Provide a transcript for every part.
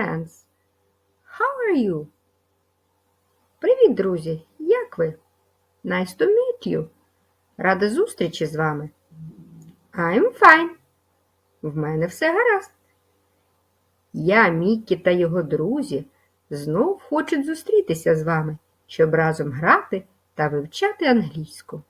friends. How are you? Привіт, друзі! Як ви? Nice to meet you. Рада зустрічі з вами. I'm fine. В мене все гаразд. Я, Міккі та його друзі знов хочуть зустрітися з вами, щоб разом грати та вивчати англійську.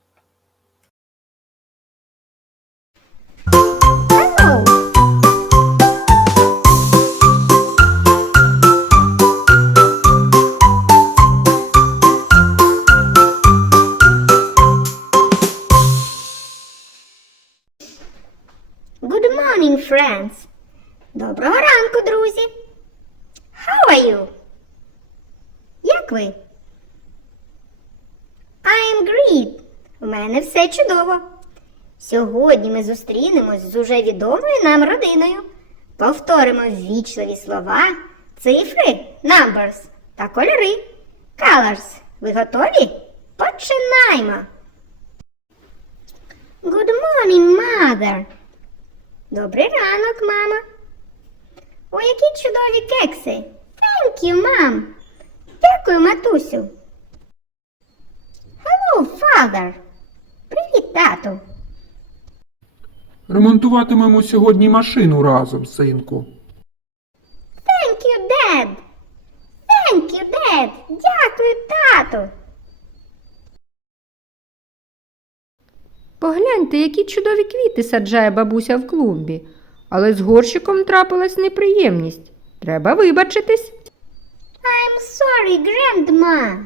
Доброго ранку, друзі. How are you? Як ви? I'm great. У мене все чудово. Сьогодні ми зустрінемось з уже відомою нам родиною. Повторимо ввічливі слова, цифри, numbers та кольори. Colors. Ви готові? Починаємо. Good morning, mother. Добрий ранок, мама. О, які чудові кекси. Thank you, мам. Дякую, матусю. Hello, father. Привіт, тату. Ремонтуватимемо сьогодні машину разом, синку. Thank you, Dad. Thank you, Dad. Дякую, тату. Погляньте, які чудові квіти саджає бабуся в клумбі, але з горщиком трапилась неприємність. Треба вибачитись. I'm sorry, Grandma.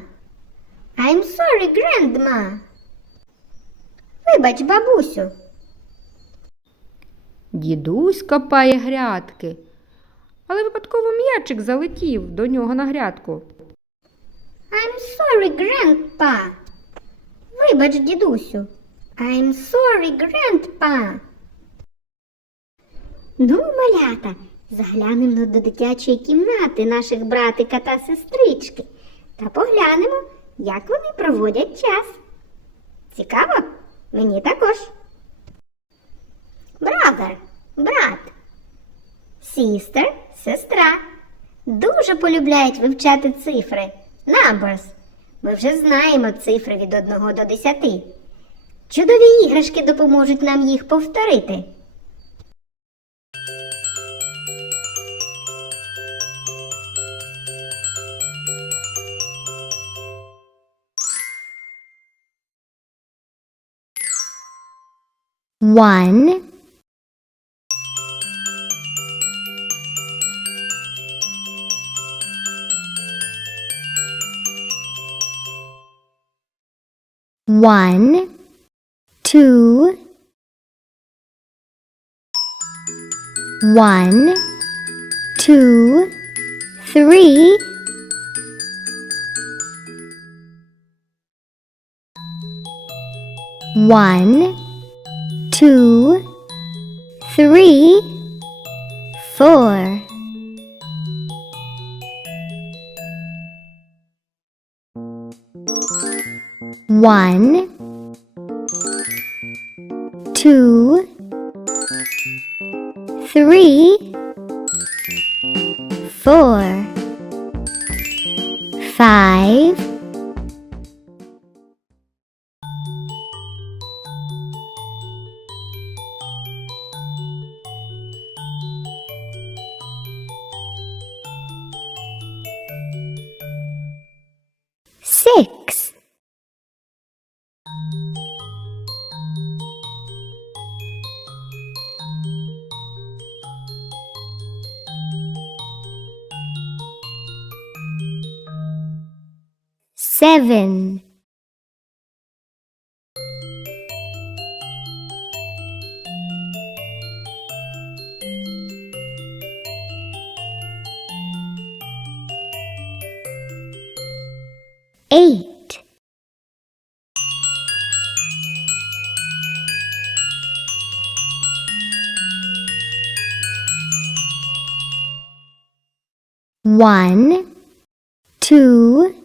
I'm sorry, Grandma. Вибач, бабусю. Дідусь копає грядки, але випадково м'ячик залетів до нього на грядку. I'm sorry, Grandpa. Вибач, дідусю. I'm sorry, Grandpa. Ну, малята, заглянемо до дитячої кімнати наших братика та сестрички та поглянемо, як вони проводять час. Цікаво? Мені також. Brother – брат. Sister – сестра. Дуже полюбляють вивчати цифри. Numbers. Ми вже знаємо цифри від 1 до 10. Чудові іграшки допоможуть нам їх повторити. One, one, two, one, two, three, one, two, three, four. One, two, three, four, five, seven, eight, one, two,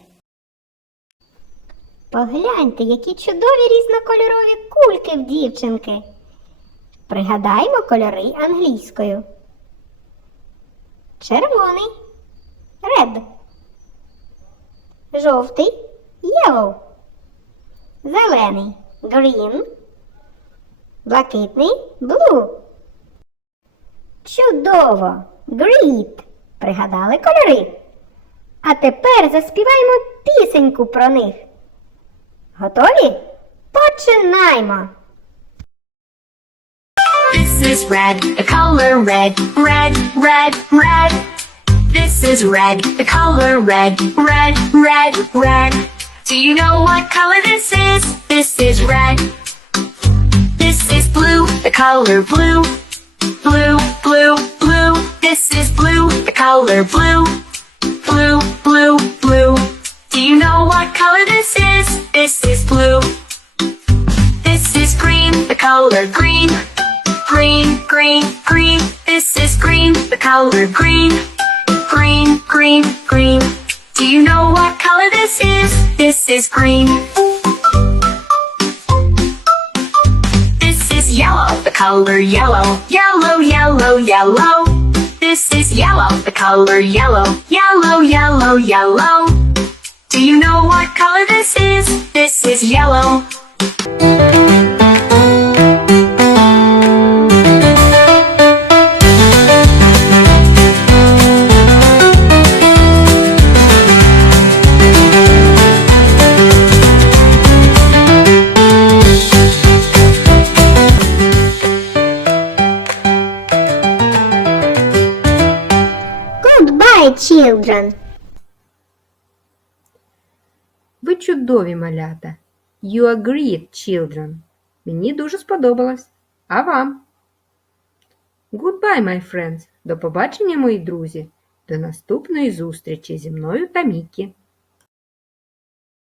Погляньте, які чудові різнокольорові кульки в дівчинки. Пригадаймо кольори англійською. Червоний red. Жовтий yellow. Зелений green. Блакитний blue. Чудово! Great! Пригадали кольори. А тепер заспіваємо пісеньку про них. Готові? Починаймо! This is red, the color red, red, red, red. This is red, the color red, red, red, red. Do you know what color this is? This is red. This is blue, the color blue, blue, blue, blue. This is blue, the color blue, blue, blue, blue. Do you know what is green. This is yellow, the color yellow, yellow, yellow, yellow. This is yellow, the color yellow, yellow, yellow, yellow. Do you know what color this is? This is yellow. Goodbye, children! Ви чудові малята. You are great, children. Мені дуже сподобалось. А вам? Goodbye, my friends. До побачення, мої друзі. До наступної зустрічі зі мною та Мікі.